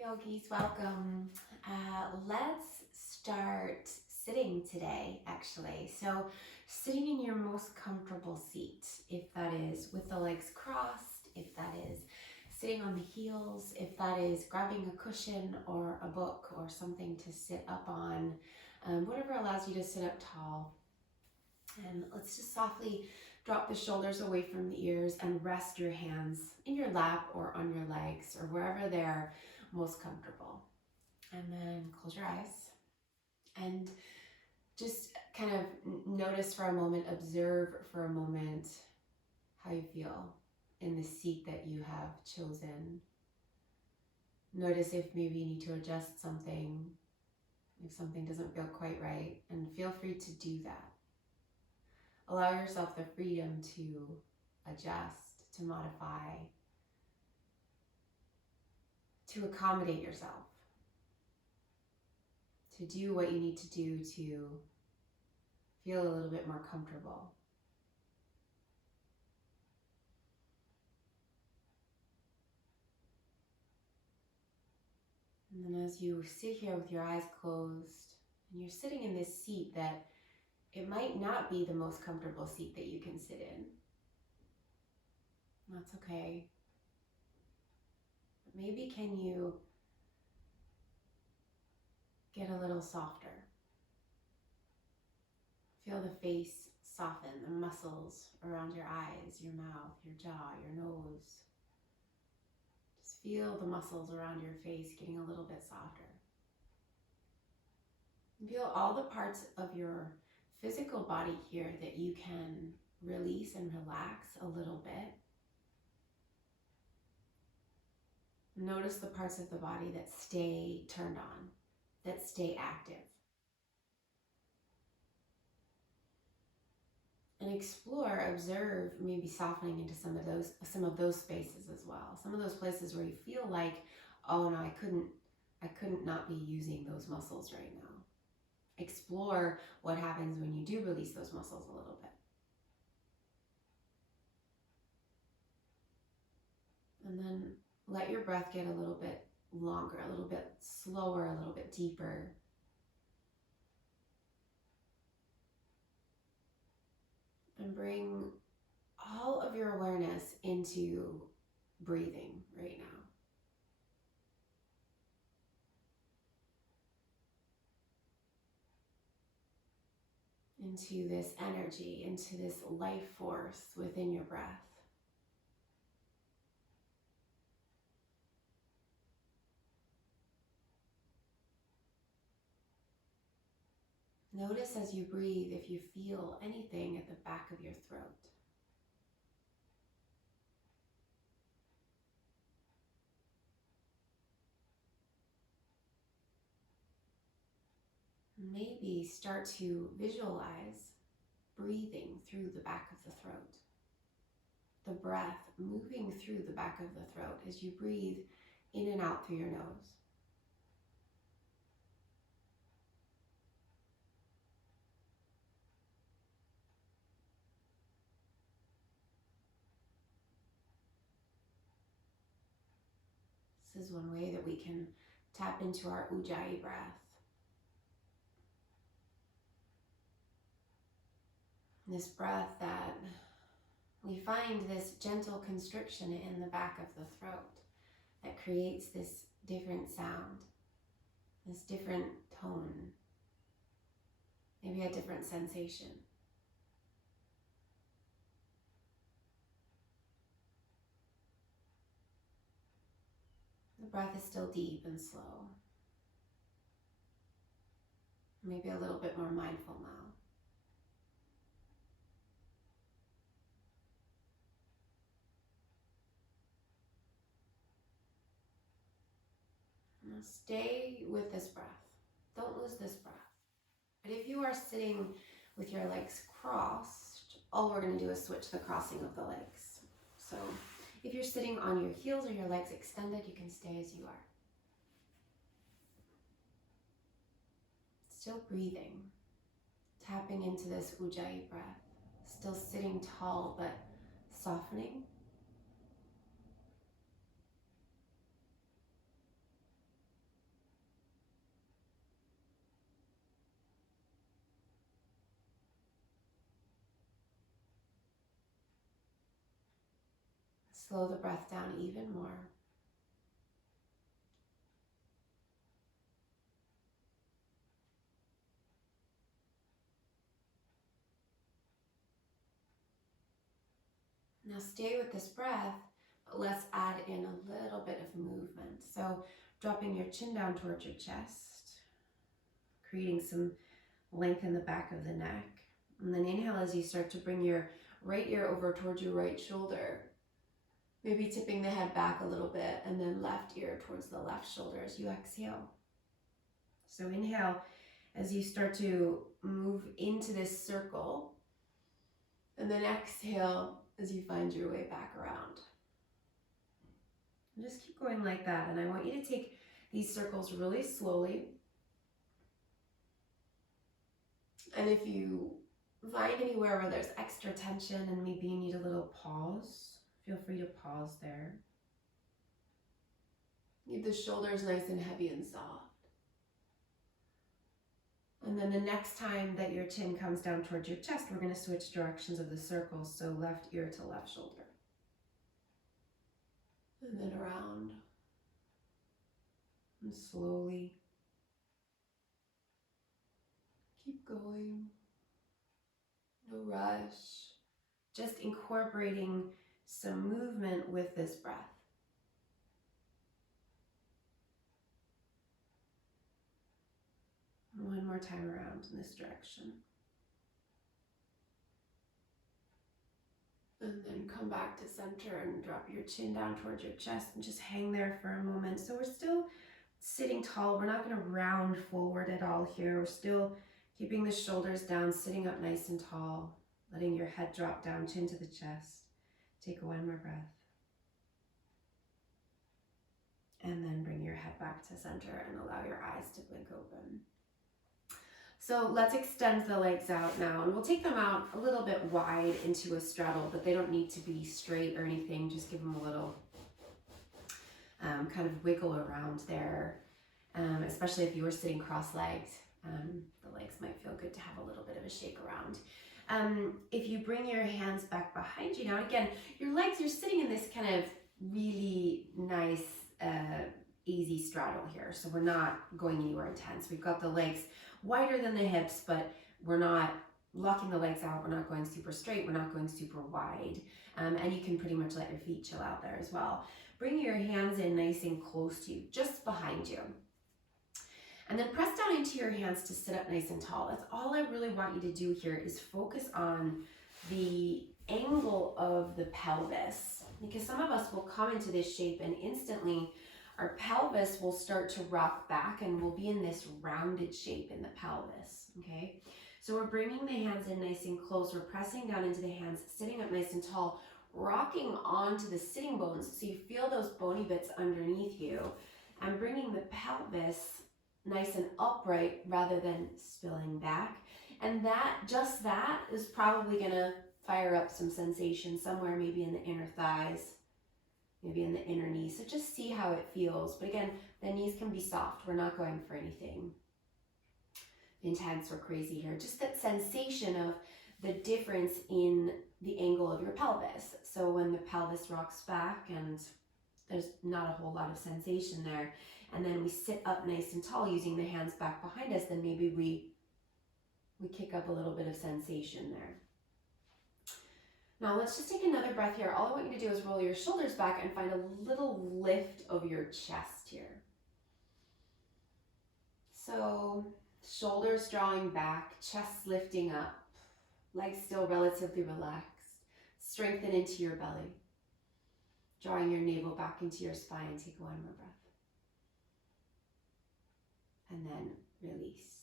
Yogis, welcome. Let's start sitting today, actually. So, sitting in your most comfortable seat, if that is with the legs crossed, if that is sitting on the heels, if that is grabbing a cushion or a book or something to sit up on, whatever allows you to sit up tall. And let's just softly drop the shoulders away from the ears and rest your hands in your lap or on your legs or wherever they're most comfortable. And then close your eyes and just kind of notice for a moment, observe for a moment how you feel in the seat that you have chosen. Notice if maybe you need to adjust something, if something doesn't feel quite right, and feel free to do that. Allow yourself the freedom to adjust, to modify, to accommodate yourself, to do what you need to do to feel a little bit more comfortable. And then as you sit here with your eyes closed, and you're sitting in this seat that it might not be the most comfortable seat that you can sit in. That's okay. But maybe can you get a little softer? Feel the face soften, the muscles around your eyes, your mouth, your jaw, your nose. Just feel the muscles around your face getting a little bit softer. And feel all the parts of your physical body here that you can release and relax a little bit. Notice the parts of the body that stay turned on, that stay active. And explore, observe, maybe softening into some of those spaces as well. Some of those places where you feel like, oh no, I couldn't not be using those muscles right now. Explore what happens when you do release those muscles a little bit. And then let your breath get a little bit longer, a little bit slower, a little bit deeper. And bring all of your awareness into breathing right now. Into this energy, into this life force within your breath. Notice as you breathe if you feel anything at the back of your throat. Maybe start to visualize breathing through the back of the throat. The breath moving through the back of the throat as you breathe in and out through your nose. This is one way that we can tap into our ujjayi breath. This breath that we find this gentle constriction in the back of the throat that creates this different sound, this different tone, maybe a different sensation. The breath is still deep and slow. Maybe a little bit more mindful now. Now stay with this breath. Don't lose this breath. But if you are sitting with your legs crossed, all we're going to do is switch the crossing of the legs. So if you're sitting on your heels or your legs extended, you can stay as you are. Still breathing, tapping into this ujjayi breath, still sitting tall but softening. Slow the breath down even more. Now stay with this breath, but let's add in a little bit of movement. So dropping your chin down towards your chest, creating some length in the back of the neck. And then inhale as you start to bring your right ear over towards your right shoulder. Maybe tipping the head back a little bit, and then left ear towards the left shoulder as you exhale. So inhale as you start to move into this circle, and then exhale as you find your way back around. And just keep going like that. And I want you to take these circles really slowly. And if you find anywhere where there's extra tension and maybe you need a little pause, feel free to pause there. Keep the shoulders nice and heavy and soft. And then the next time that your chin comes down towards your chest, we're going to switch directions of the circles. So left ear to left shoulder. And then around. And slowly. Keep going. No rush. Just incorporating some movement with this breath. One more time around in this direction. And then come back to center and drop your chin down towards your chest and just hang there for a moment. So we're still sitting tall. We're not going to round forward at all here. We're still keeping the shoulders down, sitting up nice and tall, letting your head drop down, chin to the chest. Take one more breath. And then bring your head back to center and allow your eyes to blink open. So let's extend the legs out now, and we'll take them out a little bit wide into a straddle, but they don't need to be straight or anything. Just give them a little kind of wiggle around there, especially if you were sitting cross-legged. The legs might feel good to have a little bit of a shake around. If you bring your hands back behind you now, and again, your legs, you're sitting in this kind of really nice, easy straddle here. So we're not going anywhere intense. We've got the legs wider than the hips, but we're not locking the legs out. We're not going super straight. We're not going super wide. And you can pretty much let your feet chill out there as well. Bring your hands in nice and close to you, just behind you. And then press down into your hands to sit up nice and tall. That's all I really want you to do here is focus on the angle of the pelvis, because some of us will come into this shape and instantly our pelvis will start to rock back and we'll be in this rounded shape in the pelvis, okay? So we're bringing the hands in nice and close. We're pressing down into the hands, sitting up nice and tall, rocking onto the sitting bones so you feel those bony bits underneath you, and bringing the pelvis nice and upright rather than spilling back. And just that is probably gonna fire up some sensation somewhere, maybe in the inner thighs, maybe in the inner knees. So just see how it feels. But again, the knees can be soft. We're not going for anything intense or crazy here. Just that sensation of the difference in the angle of your pelvis. So when the pelvis rocks back and there's not a whole lot of sensation there, and then we sit up nice and tall using the hands back behind us, then maybe we kick up a little bit of sensation there. Now let's just take another breath here. All I want you to do is roll your shoulders back and find a little lift of your chest here. So shoulders drawing back, chest lifting up, legs still relatively relaxed. Strengthen into your belly. Drawing your navel back into your spine. Take one more breath. And then release.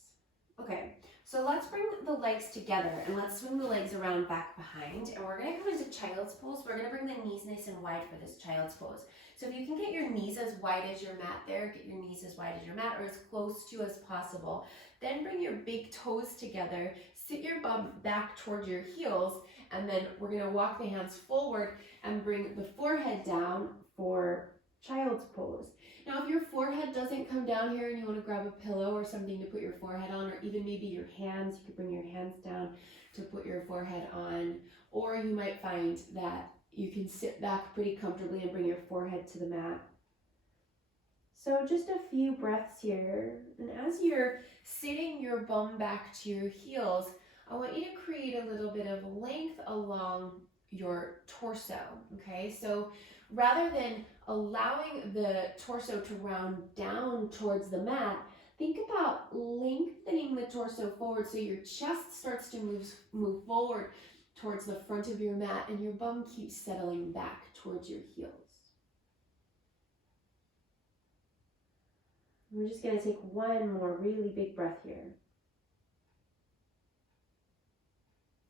Okay, so let's bring the legs together and let's swing the legs around back behind, and we're gonna come into child's pose. We're gonna bring the knees nice and wide for this child's pose. So if you can get your knees as wide as your mat there, get your knees as wide as your mat or as close to as possible. Then bring your big toes together, sit your bum back towards your heels, and then we're gonna walk the hands forward and bring the forehead down for child's pose. Now, if your forehead doesn't come down here and you want to grab a pillow or something to put your forehead on, or even maybe your hands, you could bring your hands down to put your forehead on, or you might find that you can sit back pretty comfortably and bring your forehead to the mat. So just a few breaths here. And as you're sitting your bum back to your heels, I want you to create a little bit of length along your torso, okay? So rather than allowing the torso to round down towards the mat, think about lengthening the torso forward so your chest starts to move forward towards the front of your mat and your bum keeps settling back towards your heels. We're just going to take one more really big breath here.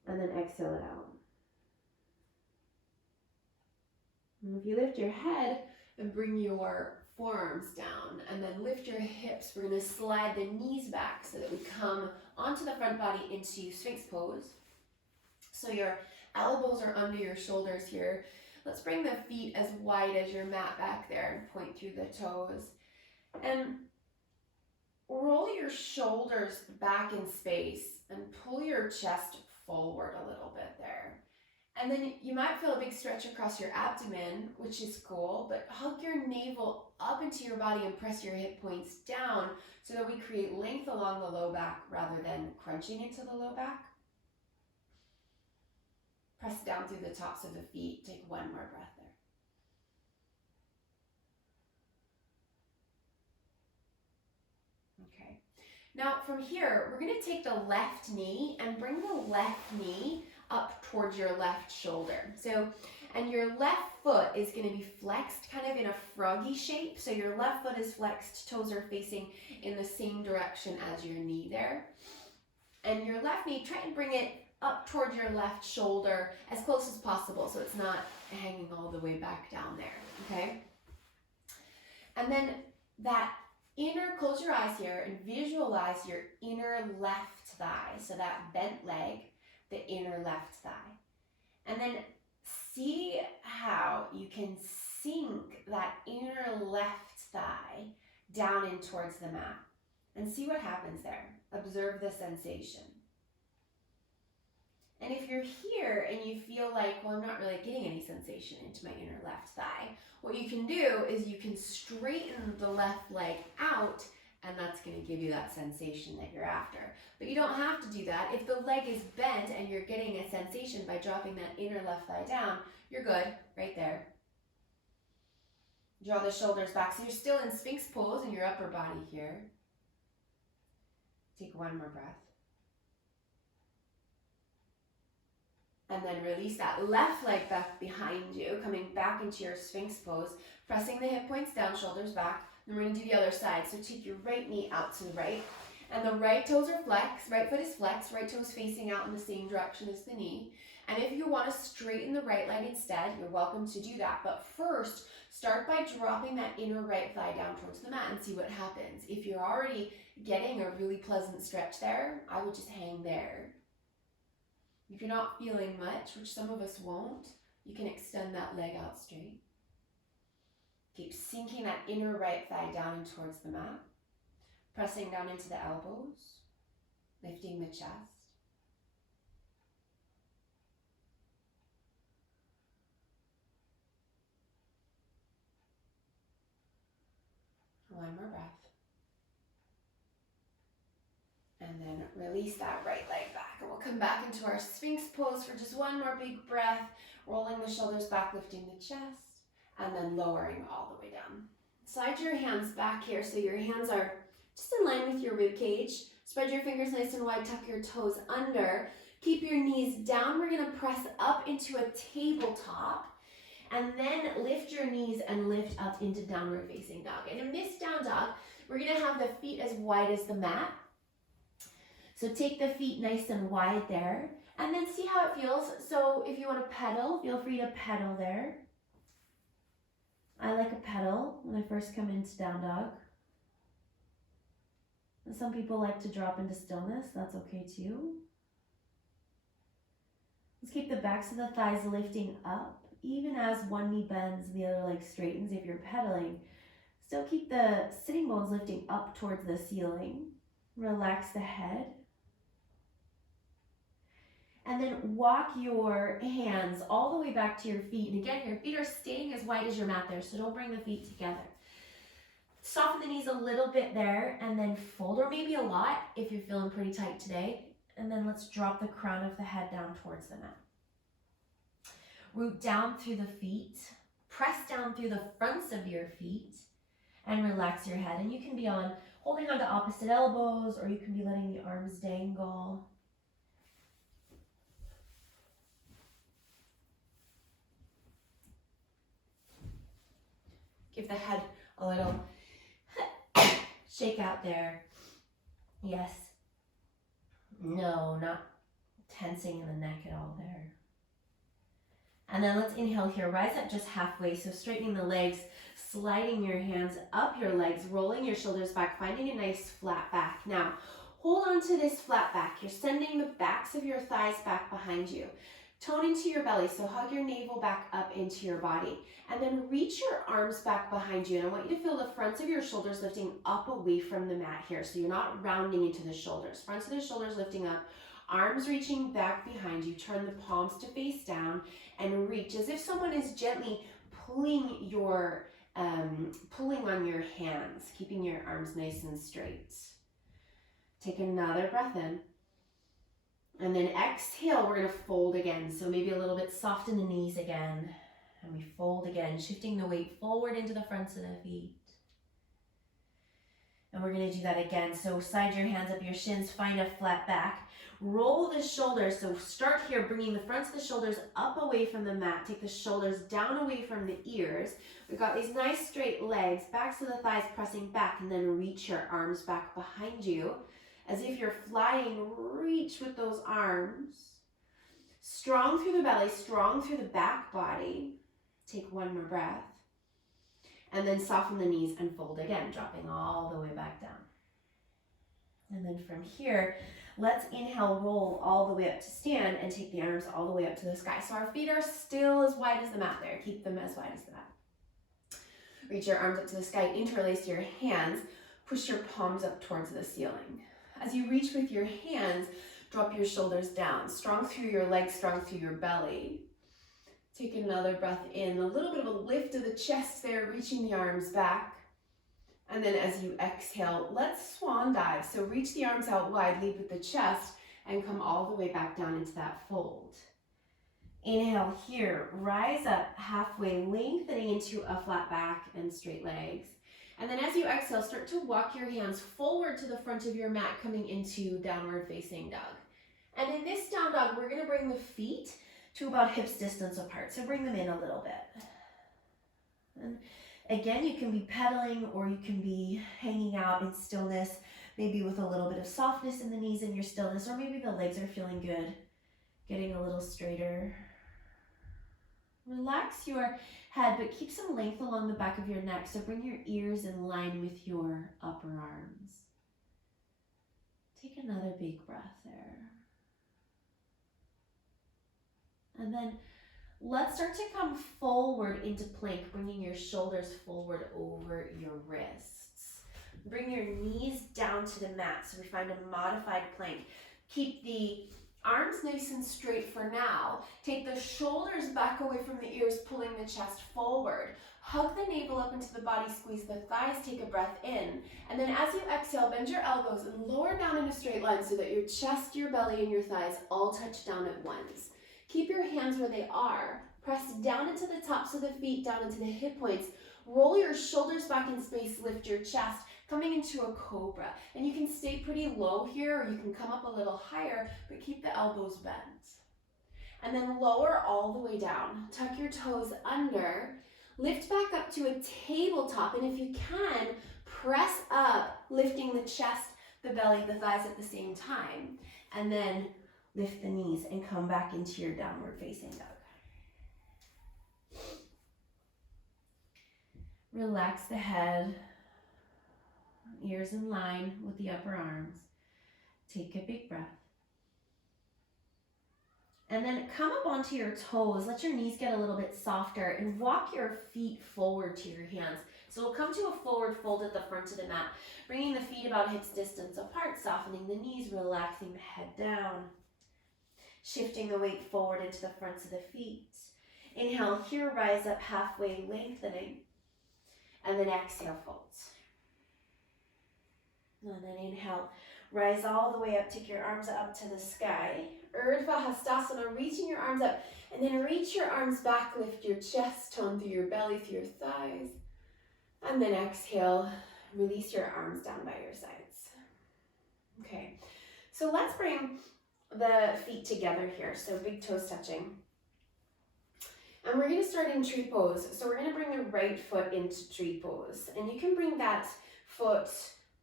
And then exhale it out. And if you lift your head and bring your forearms down and then lift your hips, we're going to slide the knees back so that we come onto the front body into Sphinx pose. So your elbows are under your shoulders here. Let's bring the feet as wide as your mat back there and point through the toes. And roll your shoulders back in space and pull your chest forward a little bit there. And then you might feel a big stretch across your abdomen, which is cool, but hug your navel up into your body and press your hip points down so that we create length along the low back rather than crunching into the low back. Press down through the tops of the feet. Take one more breath there. Okay. Now from here, we're going to take the left knee and bring the left knee up towards your left shoulder. So, and your left foot is going to be flexed kind of in a froggy shape. So your left foot is flexed, toes are facing in the same direction as your knee there. And your left knee, try and bring it up towards your left shoulder as close as possible so it's not hanging all the way back down there, okay? And then that close your eyes here and visualize your inner left thigh. So that bent leg, the inner left thigh. And then see how you can sink that inner left thigh down in towards the mat. And see what happens there. Observe the sensation. And if you're here and you feel like, well, I'm not really getting any sensation into my inner left thigh, what you can do is you can straighten the left leg out, and that's going to give you that sensation that you're after. But you don't have to do that. If the leg is bent and you're getting a sensation by dropping that inner left thigh down, you're good right there. Draw the shoulders back. So you're still in Sphinx pose in your upper body here. Take one more breath. And then release that left leg back behind you, coming back into your Sphinx pose, pressing the hip points down, shoulders back. Then we're going to do the other side. So take your right knee out to the right, and the right toes are flexed, right foot is flexed, right toe is facing out in the same direction as the knee. And if you want to straighten the right leg instead, you're welcome to do that. But first, start by dropping that inner right thigh down towards the mat and see what happens. If you're already getting a really pleasant stretch there, I would just hang there. If you're not feeling much, which some of us won't, you can extend that leg out straight. Keep sinking that inner right thigh down towards the mat, pressing down into the elbows, lifting the chest. One more breath. And then release that right leg back. And we'll come back into our Sphinx pose for just one more big breath, rolling the shoulders back, lifting the chest, and then lowering all the way down. Slide your hands back here so your hands are just in line with your rib cage. Spread your fingers nice and wide, tuck your toes under. Keep your knees down. We're gonna press up into a tabletop. And then lift your knees and lift up into downward facing dog. And in this down dog, we're gonna have the feet as wide as the mat. So take the feet nice and wide there, and then see how it feels. So if you want to pedal, feel free to pedal there. I like a pedal when I first come into down dog. And some people like to drop into stillness, that's okay too. Let's keep the backs of the thighs lifting up, even as one knee bends and the other leg straightens. If you're pedaling, still keep the sitting bones lifting up towards the ceiling. Relax the head. And then walk your hands all the way back to your feet. And again, your feet are staying as wide as your mat there, so don't bring the feet together. Soften the knees a little bit there, and then fold, or maybe a lot if you're feeling pretty tight today. And then let's drop the crown of the head down towards the mat. Root down through the feet, press down through the fronts of your feet, and relax your head. And you can be holding on to opposite elbows, or you can be letting the arms dangle. Give the head a little shake out there. Yes. No, not tensing in the neck at all there. And then let's inhale here. Rise up just halfway. So straightening the legs, sliding your hands up your legs, rolling your shoulders back, finding a nice flat back. Now, hold on to this flat back. You're sending the backs of your thighs back behind you. Tone into your belly, so hug your navel back up into your body. And then reach your arms back behind you. And I want you to feel the fronts of your shoulders lifting up away from the mat here. So you're not rounding into the shoulders. Fronts of the shoulders lifting up, arms reaching back behind you. Turn the palms to face down and reach as if someone is gently pulling on your hands, keeping your arms nice and straight. Take another breath in. And then exhale, we're going to fold again. So maybe a little bit soft in the knees again. And we fold again, shifting the weight forward into the fronts of the feet. And we're going to do that again. So slide your hands up your shins, find a flat back. Roll the shoulders. So start here, bringing the fronts of the shoulders up away from the mat. Take the shoulders down away from the ears. We've got these nice straight legs, backs of the thighs pressing back, and then reach your arms back behind you. As if you're flying, reach with those arms. Strong through the belly, strong through the back body. Take one more breath. And then soften the knees and fold again, dropping all the way back down. And then from here, let's inhale, roll all the way up to stand and take the arms all the way up to the sky. So our feet are still as wide as the mat there. Keep them as wide as the mat. Reach your arms up to the sky, interlace your hands, push your palms up towards the ceiling. As you reach with your hands, drop your shoulders down. Strong through your legs, strong through your belly. Take another breath in. A little bit of a lift of the chest there, reaching the arms back. And then as you exhale, let's swan dive. So reach the arms out wide, lead with the chest, and come all the way back down into that fold. Inhale here, rise up halfway, lengthening into a flat back and straight legs. And then as you exhale, start to walk your hands forward to the front of your mat, coming into downward facing dog. And in this down dog, we're going to bring the feet to about hips distance apart. So bring them in a little bit. And again, you can be pedaling or you can be hanging out in stillness, maybe with a little bit of softness in the knees in your stillness, or maybe the legs are feeling good, getting a little straighter. Relax your head, but keep some length along the back of your neck. So bring your ears in line with your upper arms. Take another big breath there. And then let's start to come forward into plank, bringing your shoulders forward over your wrists. Bring your knees down to the mat, so we find a modified plank. Keep the arms nice and straight for now. Take the shoulders back away from the ears, pulling the chest forward. Hug the navel up into the body, squeeze the thighs, take a breath in. And then as you exhale, bend your elbows and lower down in a straight line so that your chest, your belly, and your thighs all touch down at once. Keep your hands where they are. Press down into the tops of the feet, down into the hip points. Roll your shoulders back in space, lift your chest, coming into a cobra. And you can stay pretty low here, or you can come up a little higher, but keep the elbows bent. And then lower all the way down. Tuck your toes under. Lift back up to a tabletop, and if you can, press up, lifting the chest, the belly, the thighs at the same time. And then lift the knees and come back into your downward facing dog. Relax the head, ears in line with the upper arms. Take a big breath. And then come up onto your toes. Let your knees get a little bit softer and walk your feet forward to your hands. So we'll come to a forward fold at the front of the mat, bringing the feet about hips distance apart, softening the knees, relaxing the head down. shifting the weight forward into the fronts of the feet. Inhale here, rise up halfway, lengthening. And then exhale, fold. And then inhale, rise all the way up, take your arms up to the sky. Urdhva Hastasana, reaching your arms up. And then reach your arms back, lift your chest, tone through your belly, through your thighs. And then exhale, release your arms down by your sides. Okay, so let's bring the feet together here. So big toes touching. And we're going to start in tree pose. So we're going to bring the right foot into tree pose. And you can bring that foot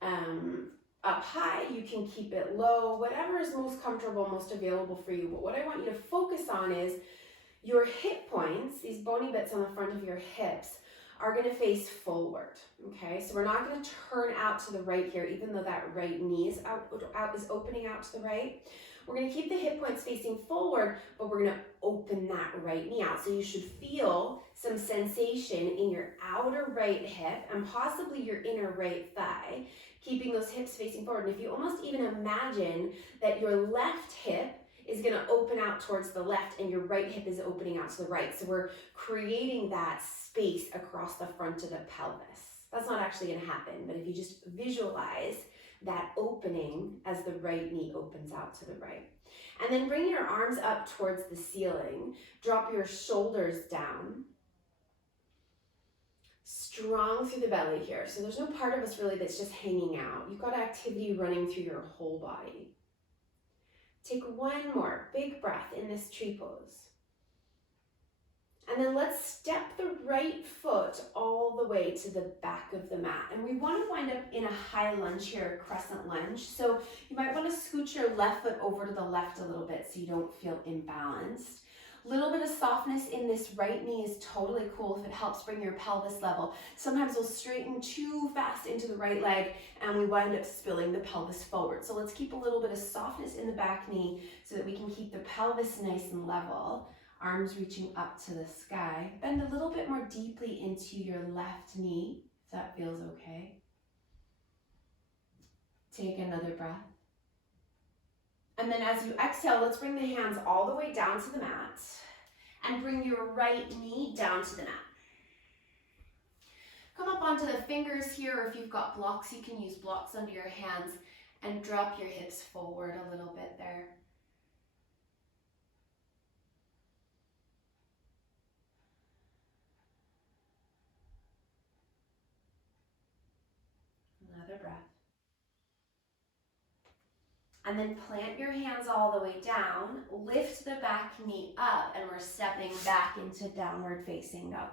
up high, you can keep it low, whatever is most comfortable, most available for you. But what I want you to focus on is your hip points, these bony bits on the front of your hips, are going to face forward, okay? So we're not going to turn out to the right here, even though that right knee is is opening out to the right. We're going to keep the hip points facing forward, but we're going to open that right knee out. So you should feel some sensation in your outer right hip and possibly your inner right thigh, keeping those hips facing forward. And if you almost even imagine that your left hip is going to open out towards the left and your right hip is opening out to the right. So we're creating that space across the front of the pelvis. That's not actually going to happen, but if you just visualize that opening as the right knee opens out to the right. And then bring your arms up towards the ceiling. Drop your shoulders down. Strong through the belly here. So there's no part of us really that's just hanging out. You've got activity running through your whole body. Take one more big breath in this tree pose. And then let's step the right foot all the way to the back of the mat. And we want to wind up in a high lunge here, a crescent lunge. So you might want to scoot your left foot over to the left a little bit so you don't feel imbalanced. A little bit of softness in this right knee is totally cool if it helps bring your pelvis level. Sometimes we'll straighten too fast into the right leg and we wind up spilling the pelvis forward. So let's keep a little bit of softness in the back knee so that we can keep the pelvis nice and level. Arms reaching up to the sky. Bend a little bit more deeply into your left knee, if that feels okay. Take another breath. And then as you exhale, let's bring the hands all the way down to the mat and bring your right knee down to the mat. Come up onto the fingers here, or if you've got blocks, you can use blocks under your hands and drop your hips forward a little bit there. Another breath. And then plant your hands all the way down, lift the back knee up, and we're stepping back into downward facing dog.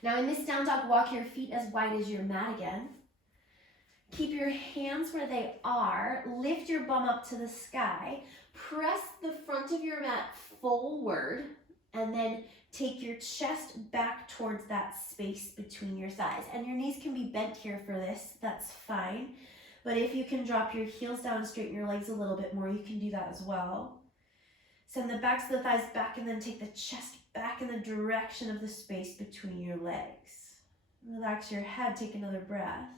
Now in this down dog, walk your feet as wide as your mat again. Keep your hands where they are, lift your bum up to the sky, press the front of your mat forward, and then take your chest back towards that space between your thighs. And your knees can be bent here for this, that's fine. But if you can drop your heels down and straighten your legs a little bit more, you can do that as well. Send the backs of the thighs back and then take the chest back in the direction of the space between your legs. Relax your head, take another breath.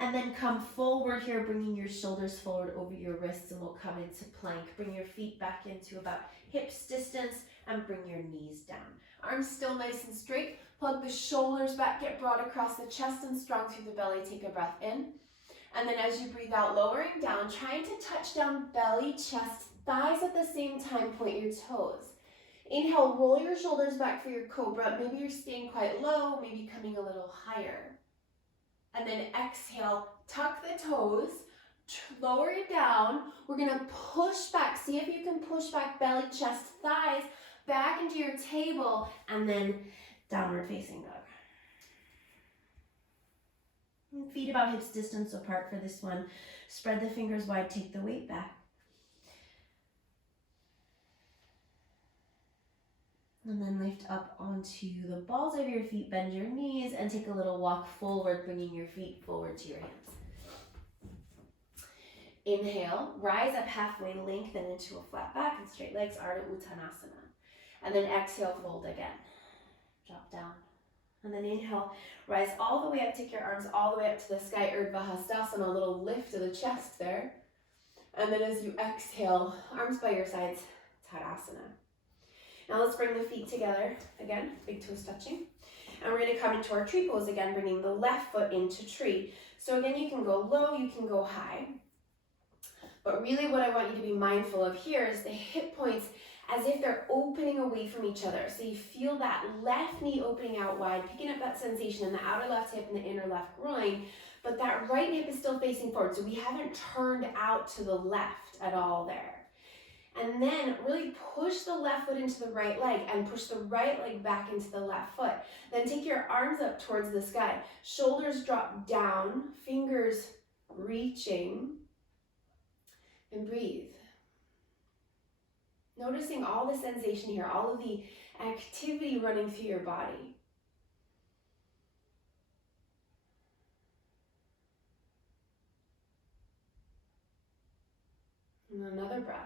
And then come forward here, bringing your shoulders forward over your wrists, and we'll come into plank. Bring your feet back into about hips distance and bring your knees down. Arms still nice and straight. Plug the shoulders back, get broad across the chest and strong through the belly. Take a breath in. And then as you breathe out, lowering down, trying to touch down belly, chest, thighs at the same time, point your toes. Inhale, roll your shoulders back for your cobra. Maybe you're staying quite low, maybe coming a little higher. And then exhale, tuck the toes, lower it down. We're gonna push back. See if you can push back belly, chest, thighs, back into your table, and then downward facing dog. And feet about hips distance apart for this one. Spread the fingers wide, take the weight back. And then lift up onto the balls of your feet, bend your knees, and take a little walk forward, bringing your feet forward to your hands. Inhale, rise up halfway, lengthen into a flat back and straight legs, Ardha Uttanasana. And then exhale, fold again. Drop down. And then inhale, rise all the way up, take your arms all the way up to the sky, Urdhva Hastasana, a little lift of the chest there. And then as you exhale, arms by your sides, Tadasana. Now let's bring the feet together again, big toes touching. And we're gonna come into our tree pose again, bringing the left foot into tree. So again, you can go low, you can go high. But really what I want you to be mindful of here is the hip points as if they're opening away from each other. So you feel that left knee opening out wide, picking up that sensation in the outer left hip and the inner left groin, but that right hip is still facing forward. So we haven't turned out to the left at all there. And then really push the left foot into the right leg and push the right leg back into the left foot. Then take your arms up towards the sky. Shoulders drop down, fingers reaching, and breathe. Noticing all the sensation here, all of the activity running through your body. And another breath.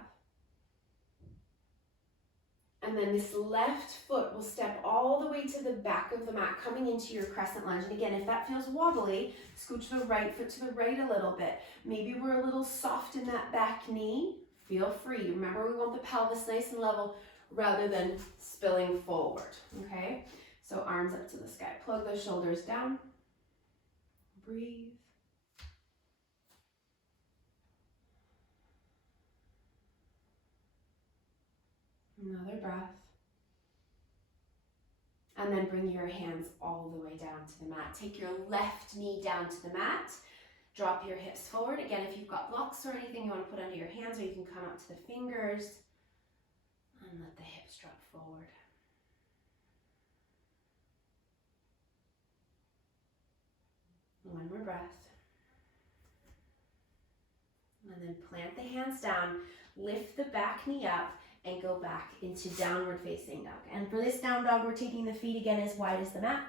And then this left foot will step all the way to the back of the mat, coming into your crescent lunge. And again, if that feels wobbly, scooch the right foot to the right a little bit. Maybe we're a little soft in that back knee. Feel free. Remember, we want the pelvis nice and level rather than spilling forward, okay? So arms up to the sky. Plug those shoulders down. Breathe. Another breath. And then bring your hands all the way down to the mat. Take your left knee down to the mat. Drop your hips forward. Again, if you've got blocks or anything you want to put under your hands, or you can come up to the fingers and let the hips drop forward. One more breath. And then plant the hands down, lift the back knee up, and go back into downward facing dog. And for this down dog, we're taking the feet again as wide as the mat.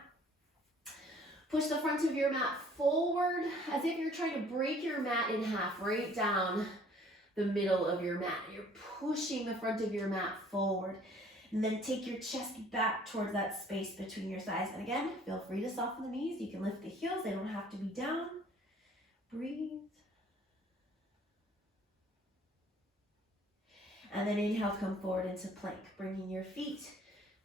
Push the front of your mat forward as if you're trying to break your mat in half, right down the middle of your mat. You're pushing the front of your mat forward. And then take your chest back towards that space between your thighs. And again, feel free to soften the knees. You can lift the heels. They don't have to be down. Breathe. And then inhale, come forward into plank, bringing your feet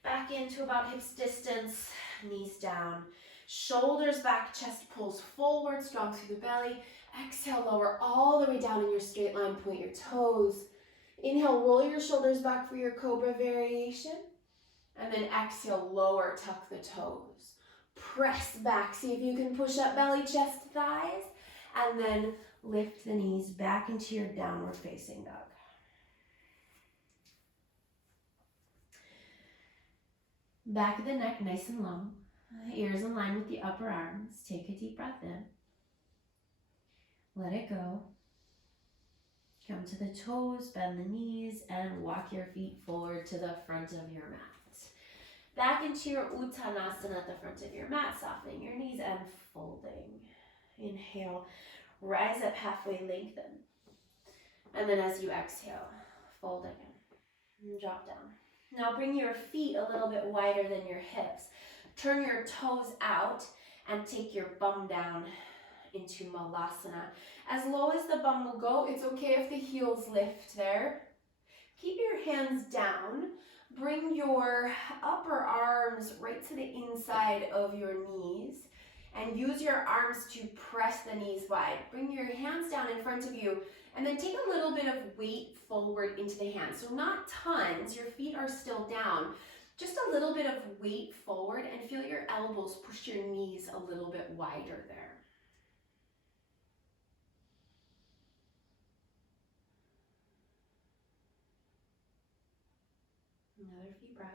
back into about hips distance, knees down, shoulders back, chest pulls forward, strong through the belly. Exhale, lower all the way down in your straight line, point your toes. Inhale, roll your shoulders back for your cobra variation. And then exhale, lower, tuck the toes. Press back, see if you can push up belly, chest, thighs. And then lift the knees back into your downward facing dog. Back of the neck nice and long. Ears in line with the upper arms. Take a deep breath in. Let it go. Come to the toes, bend the knees, and walk your feet forward to the front of your mat. Back into your Uttanasana at the front of your mat, softening your knees and folding. Inhale, rise up halfway, lengthen. And then as you exhale, fold again. And drop down. Now bring your feet a little bit wider than your hips. Turn your toes out and take your bum down into Malasana. As low as the bum will go, it's okay if the heels lift there. Keep your hands down. Bring your upper arms right to the inside of your knees and use your arms to press the knees wide. Bring your hands down in front of you and then take a little bit of weight forward into the hands. So not tons, your feet are still down. Just a little bit of weight forward and feel your elbows push your knees a little bit wider there. Another few breaths.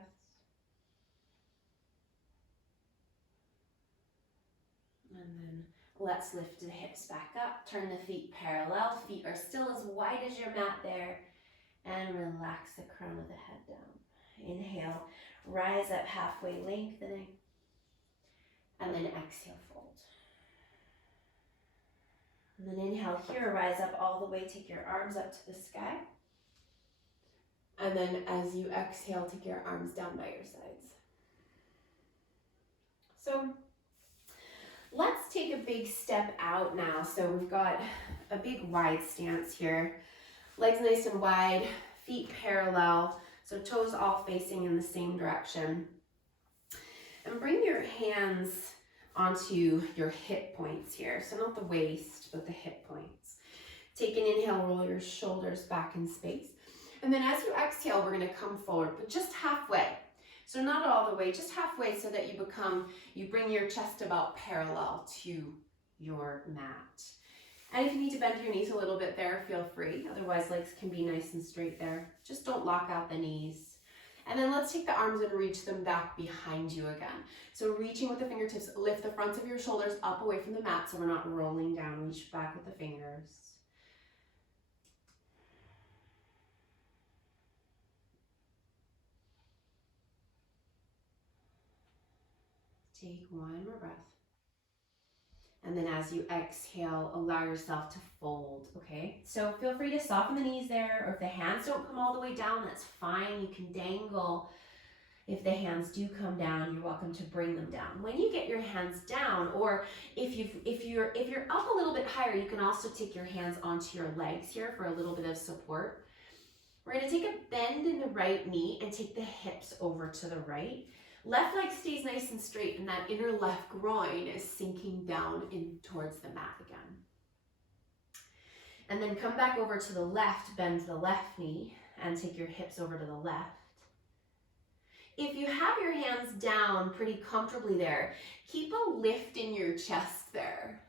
And then let's lift the hips back up. Turn the feet parallel. Feet are still as wide as your mat there. And relax the crown of the head down. Inhale, rise up halfway, lengthening. And then exhale, fold. And then inhale here, rise up all the way. Take your arms up to the sky. And then as you exhale, take your arms down by your sides. So let's take a big step out now. So we've got a big wide stance here. Legs nice and wide, feet parallel, so toes all facing in the same direction. And bring your hands onto your hip points here. So not the waist, but the hip points. Take an inhale, roll your shoulders back in space. And then as you exhale, we're gonna come forward, but just halfway. So not all the way, just halfway, so that you bring your chest about parallel to your mat. And if you need to bend your knees a little bit there, feel free. Otherwise, legs can be nice and straight there. Just don't lock out the knees. And then let's take the arms and reach them back behind you again. So reaching with the fingertips, lift the fronts of your shoulders up away from the mat so we're not rolling down. Reach back with the fingers. Take one more breath. And then as you exhale, allow yourself to fold, okay? So feel free to soften the knees there, or if the hands don't come all the way down, that's fine. You can dangle. If the hands do come down, you're welcome to bring them down. When you get your hands down, or if you're up a little bit higher, you can also take your hands onto your legs here for a little bit of support. We're gonna take a bend in the right knee and take the hips over to the right. Left leg stays nice and straight, and that inner left groin is sinking down in towards the mat again. And then come back over to the left, bend the left knee, and take your hips over to the left. If you have your hands down pretty comfortably there, keep a lift in your chest there,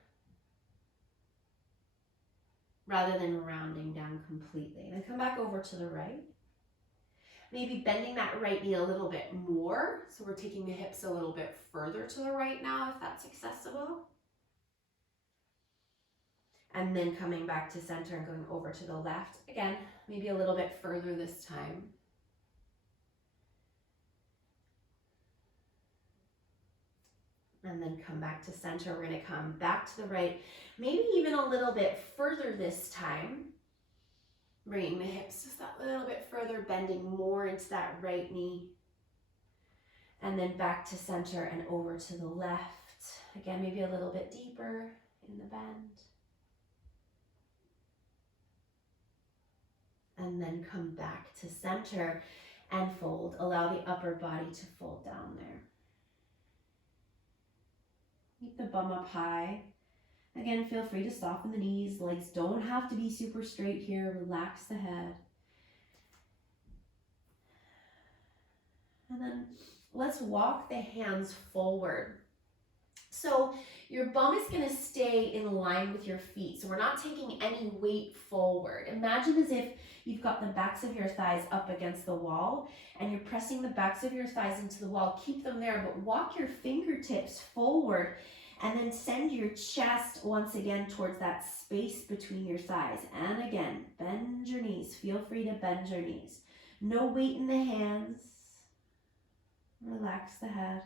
rather than rounding down completely. Then come back over to the right. Maybe bending that right knee a little bit more. So we're taking the hips a little bit further to the right now, if that's accessible. And then coming back to center and going over to the left. Again, maybe a little bit further this time. And then come back to center. We're gonna come back to the right, maybe even a little bit further this time. Bringing the hips just that little bit further, bending more into that right knee. And then back to center and over to the left. Again, maybe a little bit deeper in the bend. And then come back to center and fold. Allow the upper body to fold down there. Keep the bum up high. Again, feel free to soften the knees. The legs don't have to be super straight here. Relax the head. And then let's walk the hands forward. So your bum is going to stay in line with your feet. So we're not taking any weight forward. Imagine as if you've got the backs of your thighs up against the wall and you're pressing the backs of your thighs into the wall. Keep them there, but walk your fingertips forward. And then send your chest once again towards that space between your thighs. And again, bend your knees. Feel free to bend your knees. No weight in the hands. Relax the head.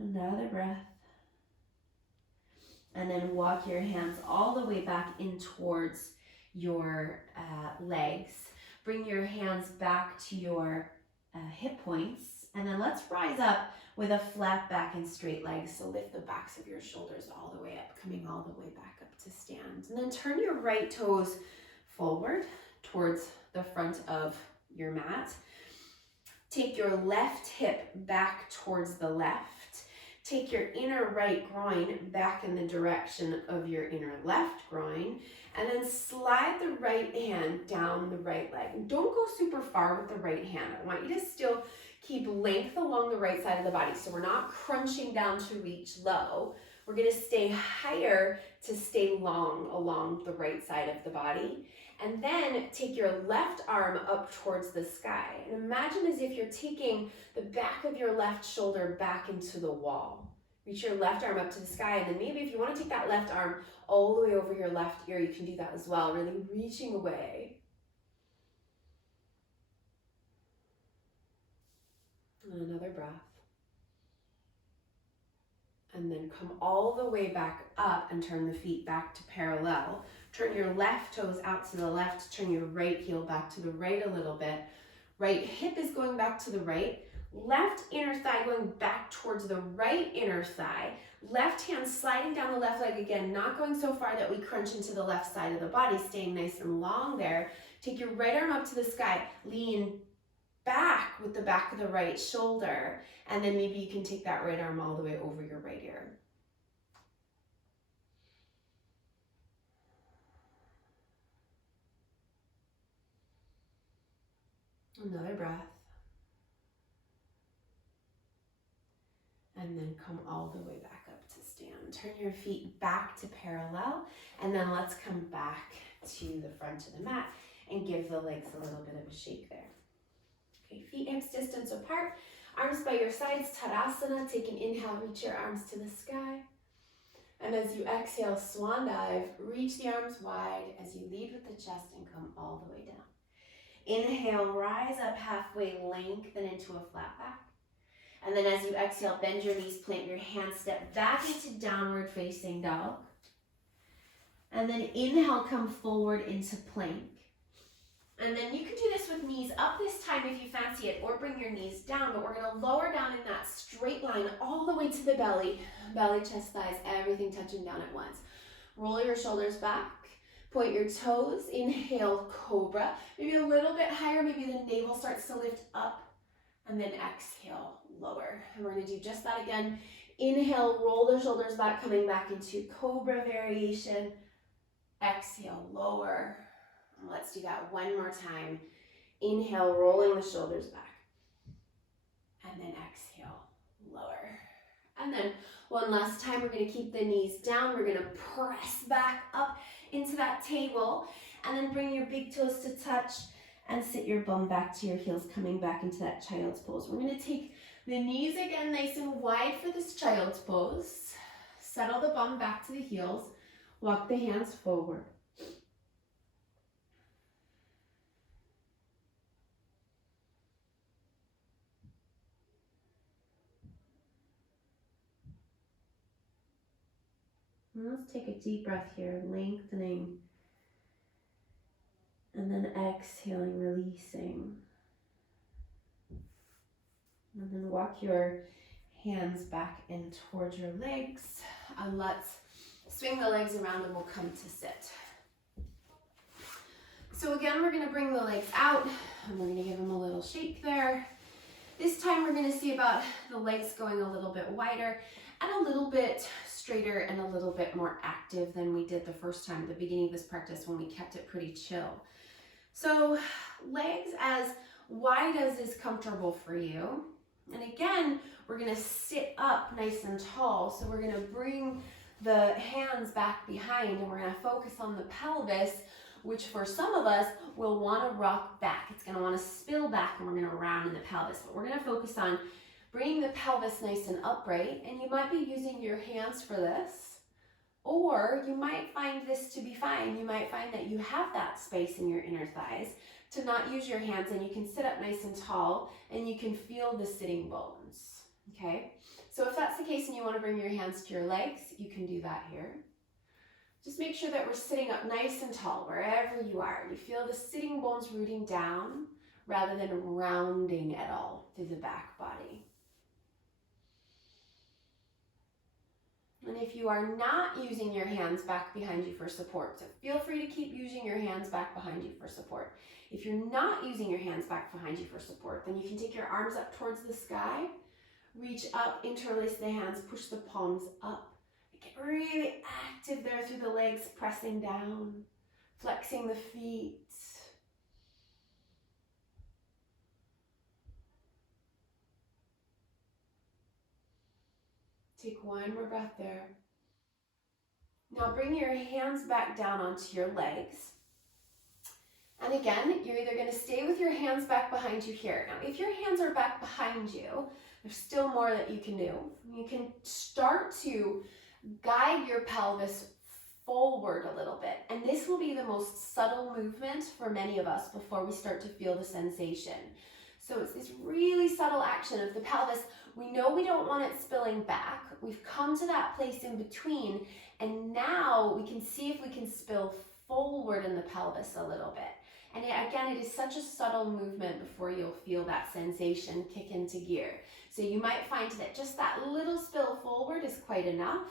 Another breath. And then walk your hands all the way back in towards your legs. Bring your hands back to your hip points. And then let's rise up with a flat back and straight legs. So lift the backs of your shoulders all the way up, coming all the way back up to stand. And then turn your right toes forward towards the front of your mat. Take your left hip back towards the left. Take your inner right groin back in the direction of your inner left groin. And then slide the right hand down the right leg. And don't go super far with the right hand. I want you to still keep length along the right side of the body. So we're not crunching down to reach low. We're gonna stay higher to stay long along the right side of the body. And then take your left arm up towards the sky. And imagine as if you're taking the back of your left shoulder back into the wall. Reach your left arm up to the sky. And then maybe if you want to take that left arm all the way over your left ear, you can do that as well. Really reaching away. Another breath. And then come all the way back up and turn the feet back to parallel. Turn your left toes out to the left. Turn your right heel back to the right a little bit. Right hip is going back to the right. left inner thigh going back towards the right inner thigh, left hand sliding down the left leg again, not going so far that we crunch into the left side of the body, staying nice and long there. Take your right arm up to the sky, lean back with the back of the right shoulder, and then maybe you can take that right arm all the way over your right ear. Another breath. And then come all the way back up to stand. Turn your feet back to parallel, and then let's come back to the front of the mat and give the legs a little bit of a shake there. Okay, feet hips distance apart, arms by your sides, Tadasana. Take an inhale, reach your arms to the sky. And as you exhale, swan dive, reach the arms wide as you lead with the chest and come all the way down. Inhale, rise up halfway, lengthen into a flat back. And then as you exhale, bend your knees, plant your hands, step back into downward facing dog. And then inhale, come forward into plank. And then you can do this with knees up this time if you fancy it, or bring your knees down, but we're gonna lower down in that straight line all the way to the belly. Belly, chest, thighs, everything touching down at once. Roll your shoulders back, point your toes, inhale, cobra. Maybe a little bit higher, maybe the navel starts to lift up, and then exhale, lower. And we're gonna do just that again. Inhale, roll the shoulders back, coming back into cobra variation. Exhale, lower. And let's do that one more time. Inhale, rolling the shoulders back. And then exhale, lower. And then one last time, we're gonna keep the knees down. We're gonna press back up into that table, and then bring your big toes to touch and sit your bum back to your heels, coming back into that child's pose. We're gonna take the knees again nice and wide for this child's pose. Settle the bum back to the heels. Walk the hands forward. And let's take a deep breath here, lengthening. And then exhaling, releasing. And then walk your hands back in towards your legs. And let's swing the legs around and we'll come to sit. So again, we're gonna bring the legs out and we're gonna give them a little shake there. This time we're gonna see about the legs going a little bit wider and a little bit straighter and a little bit more active than we did the first time at the beginning of this practice when we kept it pretty chill. So legs as wide as is comfortable for you. And again, we're gonna sit up nice and tall. So we're gonna bring the hands back behind and we're gonna focus on the pelvis, which for some of us will wanna rock back. It's gonna wanna spill back and we're gonna round in the pelvis. But we're gonna focus on bringing the pelvis nice and upright. And you might be using your hands for this, or you might find this to be fine. You might find that you have that space in your inner thighs to not use your hands, and you can sit up nice and tall and you can feel the sitting bones, okay? So if that's the case and you want to bring your hands to your legs, you can do that here. Just make sure that we're sitting up nice and tall wherever you are. You feel the sitting bones rooting down rather than rounding at all through the back body. And if you are not using your hands back behind you for support, so feel free to keep using your hands back behind you for support. If you're not using your hands back behind you for support, then you can take your arms up towards the sky, reach up, interlace the hands, push the palms up. Get really active there through the legs, pressing down, flexing the feet. Take one more breath there. Now bring your hands back down onto your legs. And again, you're either going to stay with your hands back behind you here. Now, if your hands are back behind you, there's still more that you can do. You can start to guide your pelvis forward a little bit. And this will be the most subtle movement for many of us before we start to feel the sensation. So it's this really subtle action of the pelvis. We know we don't want it spilling back. We've come to that place in between, and now we can see if we can spill forward in the pelvis a little bit. And again, it is such a subtle movement before you'll feel that sensation kick into gear. So you might find that just that little spill forward is quite enough.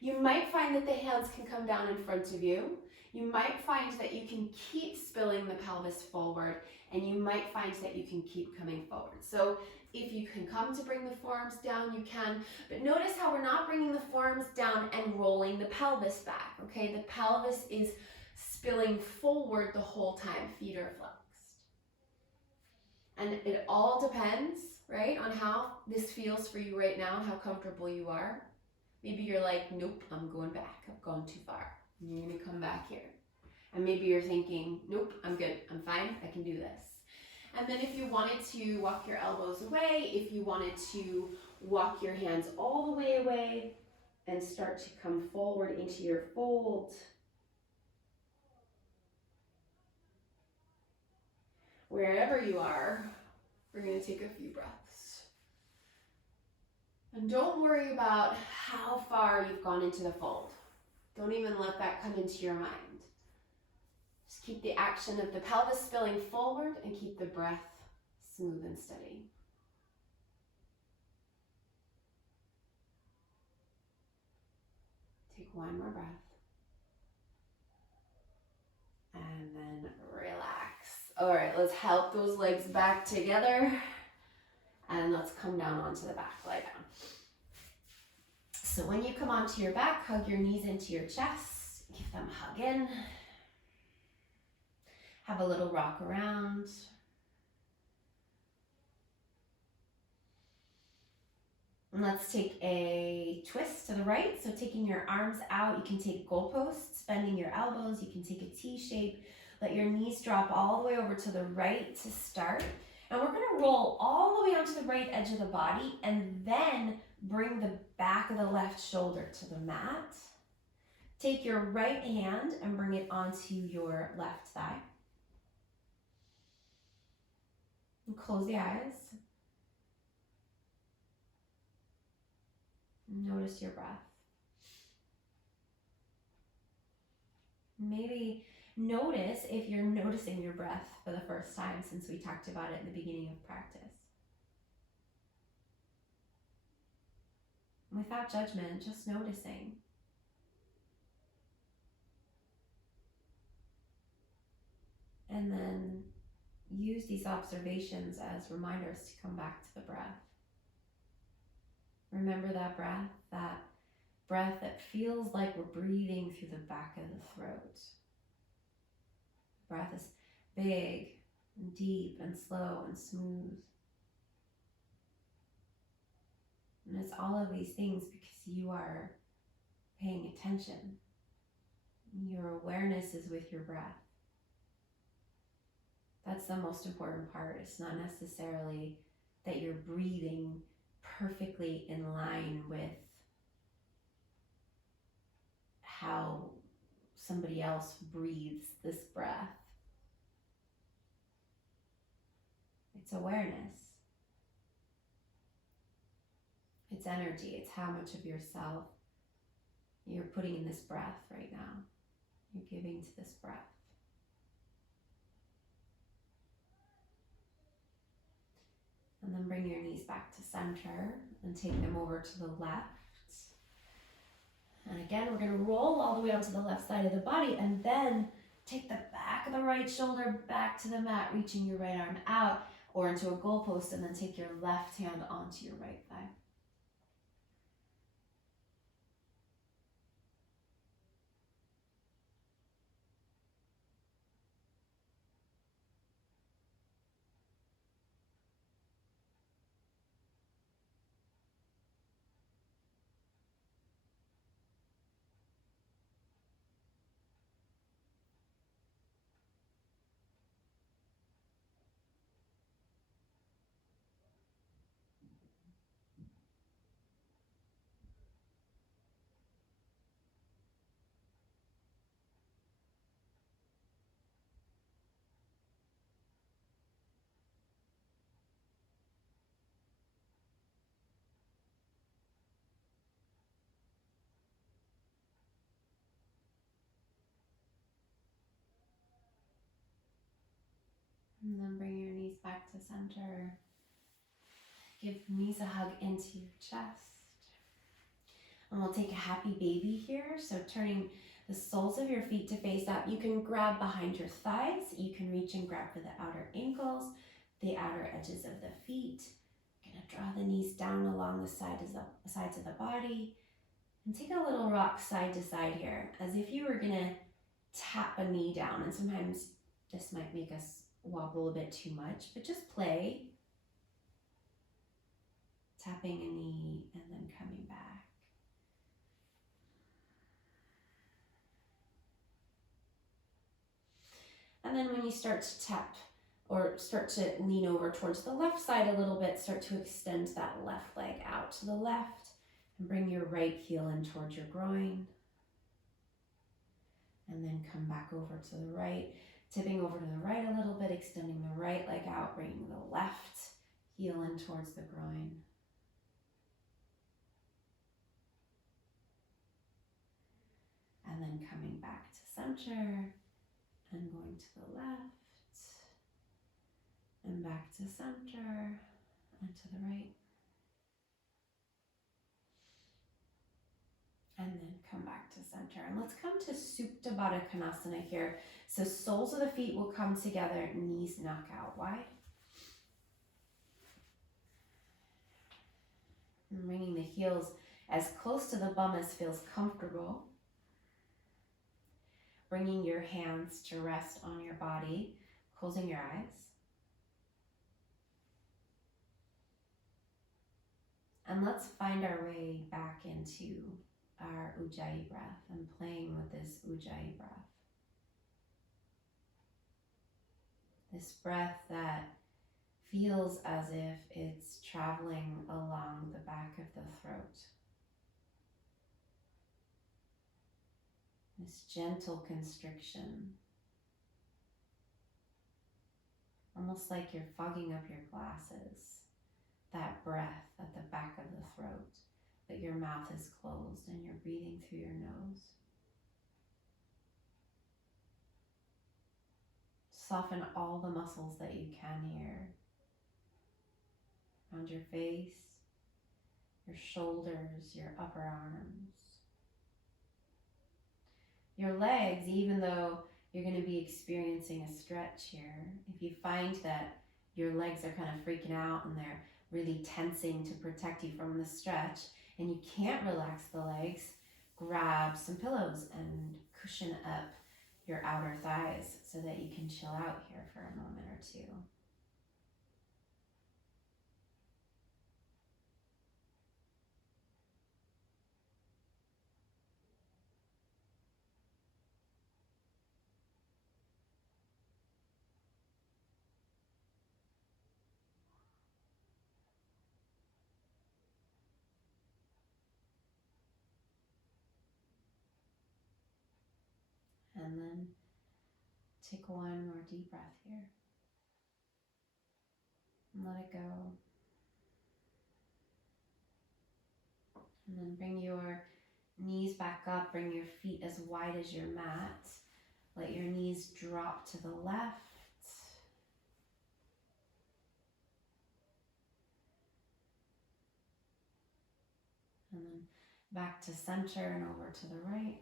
You might find that the hands can come down in front of you. You might find that you can keep spilling the pelvis forward, and you might find that you can keep coming forward. So if you can come to bring the forearms down, you can. But notice how we're not bringing the forearms down and rolling the pelvis back, okay? The pelvis is spilling forward the whole time. Feet are flexed. And it all depends, right, on how this feels for you right now and how comfortable you are. Maybe you're like, nope, I'm going back. I've gone too far. And you're going to come back here. And maybe you're thinking, nope, I'm good. I'm fine. I can do this. And then if you wanted to walk your elbows away, if you wanted to walk your hands all the way away and start to come forward into your fold. Wherever you are, we're going to take a few breaths. And don't worry about how far you've gone into the fold. Don't even let that come into your mind. Just keep the action of the pelvis spilling forward and keep the breath smooth and steady. Take one more breath. And then relax. All right, let's help those legs back together. And let's come down onto the back, lie down. So when you come onto your back, hug your knees into your chest. Give them a hug in. Have a little rock around. And let's take a twist to the right. So taking your arms out, you can take goalposts, bending your elbows. You can take a T shape. Let your knees drop all the way over to the right to start. And we're going to roll all the way onto the right edge of the body and then bring the back of the left shoulder to the mat. Take your right hand and bring it onto your left thigh. And close the eyes. Notice your breath. Maybe notice if you're noticing your breath for the first time since we talked about it in the beginning of practice. Without judgment, just noticing. And then use these observations as reminders to come back to the breath. Remember that breath that feels like we're breathing through the back of the throat. The breath is big and deep and slow and smooth. And it's all of these things because you are paying attention. Your awareness is with your breath. That's the most important part. It's not necessarily that you're breathing perfectly in line with how somebody else breathes this breath. It's awareness. It's energy. It's how much of yourself you're putting in this breath right now. You're giving to this breath. And then bring your knees back to center and take them over to the left. And again, we're going to roll all the way onto the left side of the body and then take the back of the right shoulder back to the mat, reaching your right arm out or into a goalpost, and then take your left hand onto your right thigh. And then bring your knees back to center. Give knees a hug into your chest. And we'll take a happy baby here. So turning the soles of your feet to face up. You can grab behind your thighs. You can reach and grab for the outer ankles, the outer edges of the feet. You're gonna draw the knees down along the sides of the body. And take a little rock side to side here, as if you were gonna tap a knee down. And sometimes this might make us wobble a bit too much, but just play. Tapping a knee and then coming back. And then when you start to tap or start to lean over towards the left side a little bit, start to extend that left leg out to the left and bring your right heel in towards your groin. And then come back over to the right, tipping over to the right a little bit, extending the right leg out, bringing the left heel in towards the groin. And then coming back to center and going to the left and back to center and to the right. And then come back to center. And let's come to Supta Baddha Konasana here. So soles of the feet will come together, knees knock out wide. And bringing the heels as close to the bum as feels comfortable. Bringing your hands to rest on your body, closing your eyes. And let's find our way back into our Ujjayi breath and playing with this Ujjayi breath. This breath that feels as if it's traveling along the back of the throat. This gentle constriction. Almost like you're fogging up your glasses. That breath at the back of the throat, but your mouth is closed and you're breathing through your nose. Soften all the muscles that you can here. Around your face, your shoulders, your upper arms. Your legs, even though you're going to be experiencing a stretch here, if you find that your legs are kind of freaking out and they're really tensing to protect you from the stretch, and you can't relax the legs, grab some pillows and cushion up your outer thighs so that you can chill out here for a moment or two. And then take one more deep breath here. And let it go. And then bring your knees back up, bring your feet as wide as your mat. Let your knees drop to the left. And then back to center and over to the right.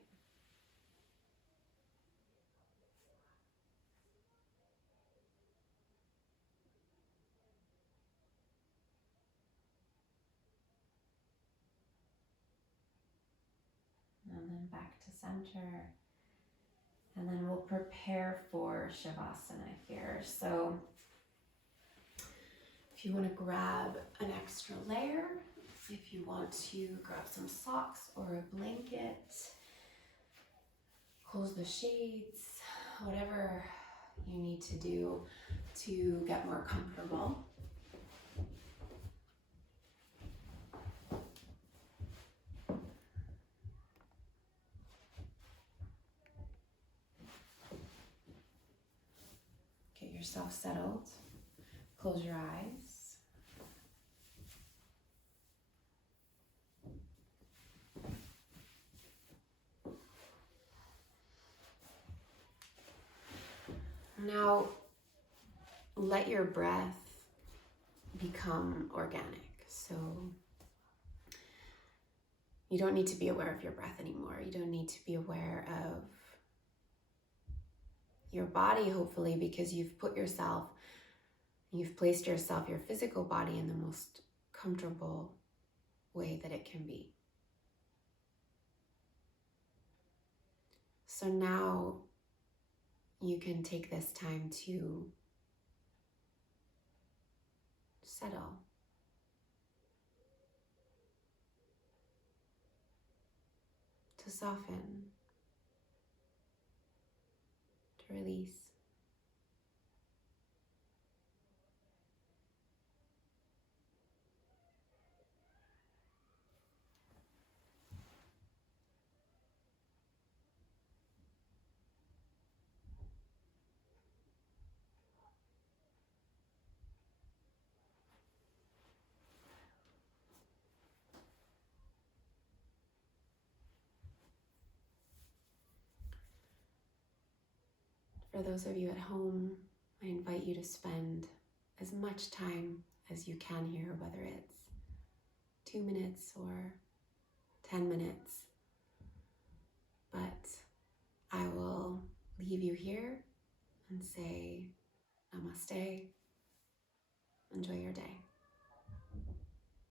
And then back to center. And then we'll prepare for Shavasana here. So if you want to grab an extra layer, if you want to grab some socks or a blanket, close the shades, whatever you need to do to get more comfortable. Get yourself settled. Close your eyes. Now, let your breath become organic. So you don't need to be aware of your breath anymore. You don't need to be aware of your body, hopefully, because you've placed yourself, your physical body, in the most comfortable way that it can be. So now you can take this time to settle, to soften, to release. For those of you at home, I invite you to spend as much time as you can here, whether it's 2 minutes or 10 minutes. But I will leave you here and say namaste. Enjoy your day.